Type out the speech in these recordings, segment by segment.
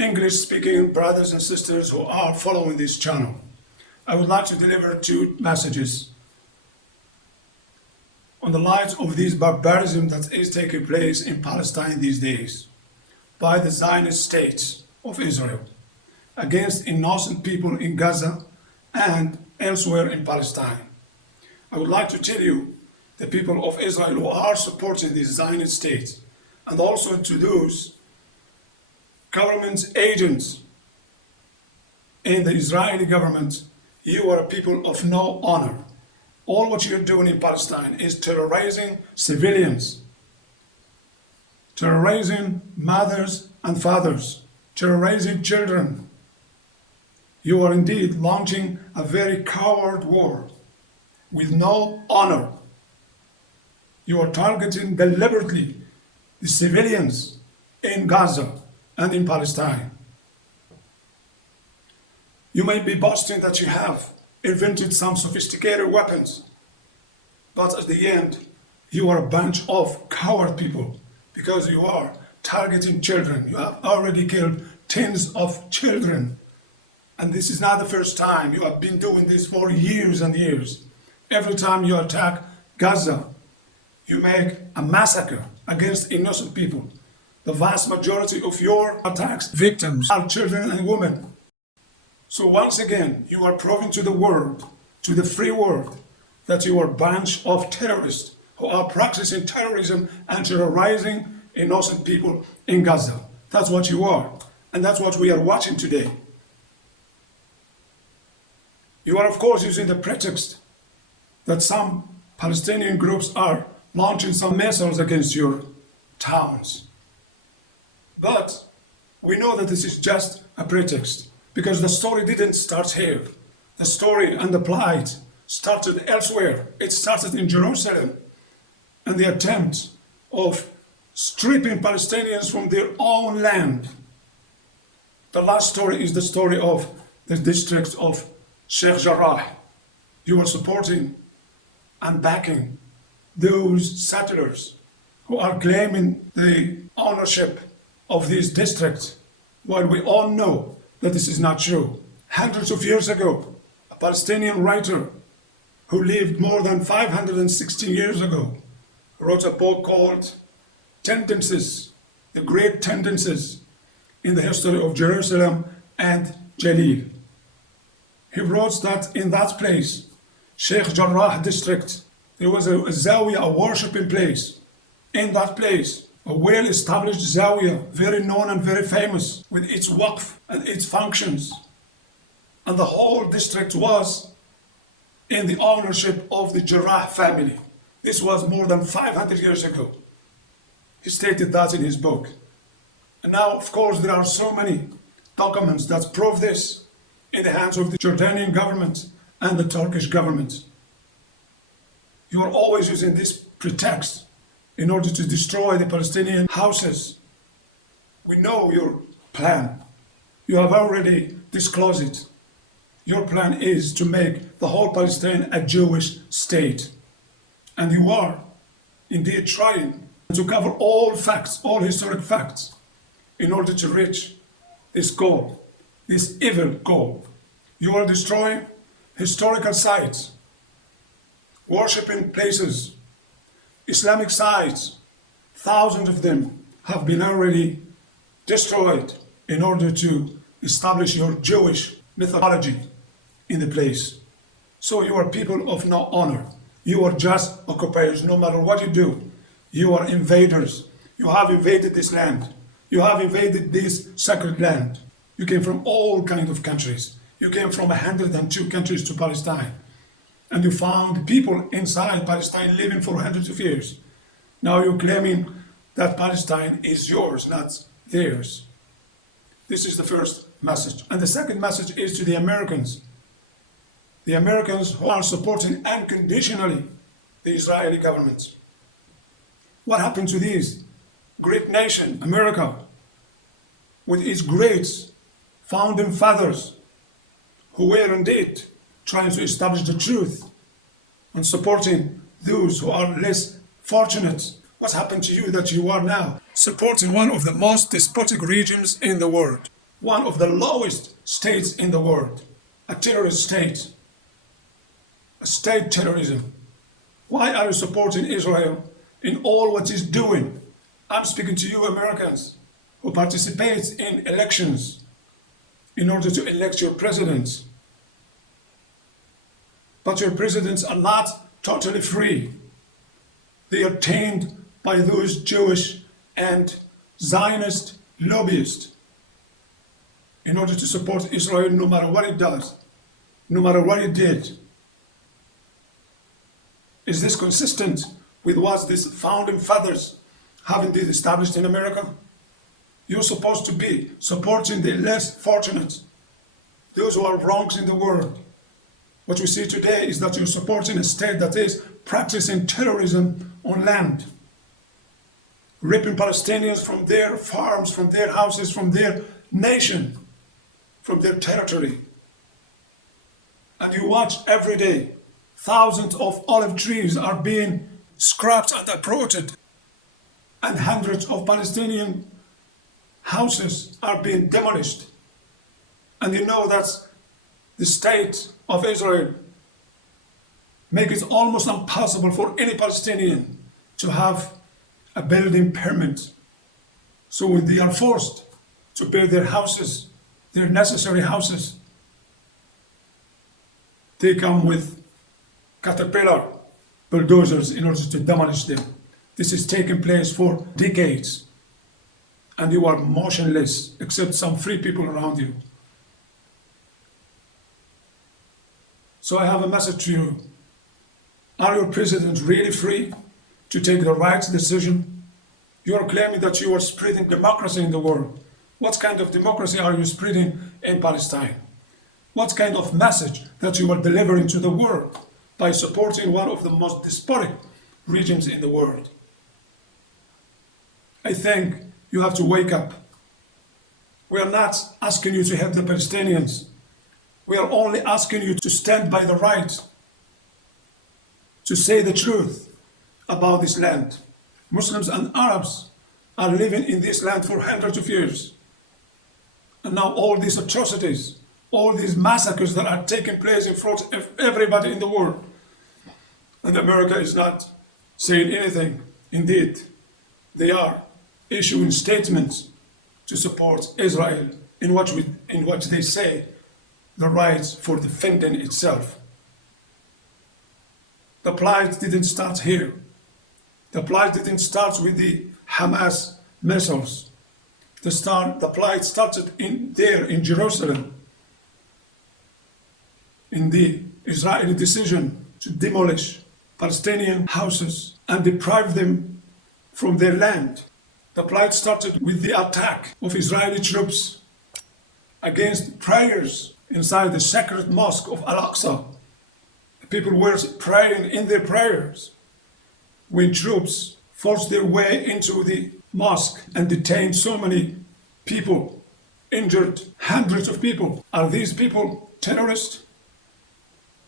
English-speaking brothers and sisters who are following this channel. I would like to deliver two messages on the light of this barbarism that is taking place in Palestine these days by the Zionist state of Israel against innocent people in Gaza and elsewhere in Palestine. I would like to tell you, the people of Israel who are supporting this Zionist state, and also to those government agents in the Israeli government, you are people of no honor. All what you're doing in Palestine is terrorizing civilians, terrorizing mothers and fathers, terrorizing children. You are indeed launching a very coward war with no honor. You are targeting deliberately the civilians in Gaza and in Palestine. You may be boasting that you have invented some sophisticated weapons, but at the end, you are a bunch of coward people because you are targeting children. You have already killed tens of children. And this is not the first time. You have been doing this for years and years. Every time you attack Gaza, you make a massacre against innocent people. The vast majority of your attacks victims are children and women. So once again, you are proving to the world, to the free world, that you are a bunch of terrorists who are practicing terrorism and terrorizing innocent people in Gaza. That's what you are. And that's what we are watching today. You are, of course, using the pretext that some Palestinian groups are launching some missiles against your towns. But we know that this is just a pretext, because the story didn't start here. The story and the plight started elsewhere. It started in Jerusalem, and the attempt of stripping Palestinians from their own land. The last story is the story of the district of Sheikh Jarrah. You are supporting and backing those settlers who are claiming the ownership of these districts, while we all know that this is not true. Hundreds of years ago, a Palestinian writer who lived more than 560 years ago wrote a book called Tendencies, the Great Tendencies in the History of Jerusalem and Jalil. He wrote that in that place, Sheikh Jarrah district, there was a Zawiya, a worshipping place. In that place, a well-established Zawiya, very known and very famous, with its waqf and its functions. And the whole district was in the ownership of the Jarrah family. This was more than 500 years ago. He stated that in his book. And now, of course, there are so many documents that prove this in the hands of the Jordanian government and the Turkish government. You are always using this pretext in order to destroy the Palestinian houses. We know your plan. You have already disclosed it. Your plan is to make the whole Palestine a Jewish state. And you are indeed trying to cover all facts, all historic facts, in order to reach this goal, this evil goal. You are destroying historical sites, worshipping places, Islamic sites. Thousands of them have been already destroyed in order to establish your Jewish mythology in the place. So you are people of no honor. You are just occupiers. No matter what you do, you are invaders. You have invaded this land. You have invaded this sacred land. You came from all kinds of countries. You came from 102 countries to Palestine. And you found people inside Palestine living for hundreds of years. Now you're claiming that Palestine is yours, not theirs. This is the first message. And the second message is to the Americans. The Americans who are supporting unconditionally the Israeli government. What happened to this great nation, America, with its great founding fathers who were indeed trying to establish the truth and supporting those who are less fortunate? What happened to you that you are now supporting one of the most despotic regimes in the world? one of the lowest states in the world, a terrorist state, a state terrorism. Why are you supporting Israel in all what it's doing? I'm speaking to you Americans who participate in elections in order to elect your presidents. But your presidents are not totally free. They are tamed by those Jewish and Zionist lobbyists in order to support Israel no matter what it does, no matter what it did. Is this consistent with what these founding fathers haven't been established in America? You're supposed to be supporting the less fortunate, those who are wrongs in the world. What we see today is that you're supporting a state that is practicing terrorism on land, ripping Palestinians from their farms, from their houses, from their nation, from their territory. And you watch every day, thousands of olive trees are being scrapped and uprooted, and hundreds of Palestinian houses are being demolished. And you know that the state of Israel makes it almost impossible for any Palestinian to have a building permit. So when they are forced to build their houses, their necessary houses, they come with caterpillar bulldozers in order to demolish them. This is taking place for decades, and you are motionless except some free people around you. So I have a message to you. Are your presidents really free to take the right decision? You are claiming that you are spreading democracy in the world. What kind of democracy are you spreading in Palestine? What kind of message that you are delivering to the world by supporting one of the most despotic regions in the world? I think you have to wake up. We are not asking you to help the Palestinians. We are only asking you to stand by the right, to say the truth about this land. Muslims and Arabs are living in this land for hundreds of years. And now all these atrocities, all these massacres that are taking place in front of everybody in the world. And America is not saying anything. Indeed, they are issuing statements to support Israel in what they say the rights for defending itself. The plight didn't start here. The plight didn't start with the Hamas missiles. The plight started in Jerusalem, in the Israeli decision to demolish Palestinian houses and deprive them from their land. The plight started with the attack of Israeli troops against prayers inside the sacred mosque of Al-Aqsa. People were praying in their prayers when troops forced their way into the mosque and detained so many people, injured hundreds of people. Are these people terrorists?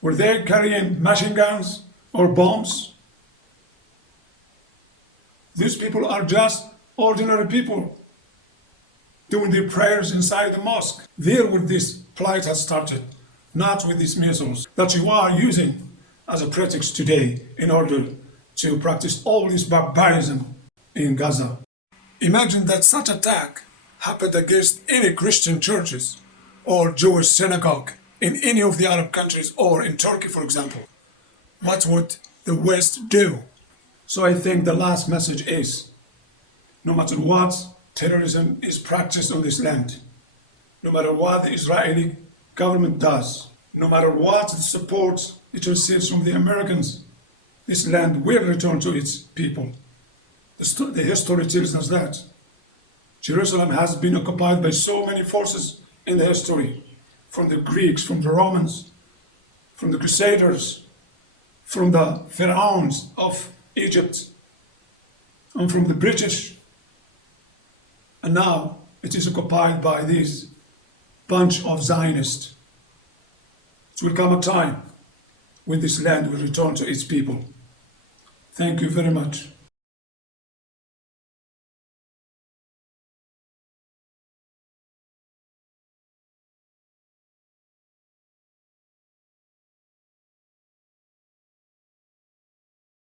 Were they carrying machine guns or bombs? These people are just ordinary people doing their prayers inside the mosque. There where this plight has started, not with these missiles that you are using as a pretext today in order to practice all this barbarism in Gaza. Imagine that such attack happened against any Christian churches or Jewish synagogue in any of the Arab countries or in Turkey, for example. What would the West do? So I think the last message is, no matter what terrorism is practiced on this land, no matter what the Israeli government does, no matter what the support it receives from the Americans, this land will return to its people. The history tells us that. Jerusalem has been occupied by so many forces in the history, from the Greeks, from the Romans, from the Crusaders, from the pharaohs of Egypt, and from the British. And now it is occupied by these bunch of Zionists. It will come a time when this land will return to its people. Thank you very much.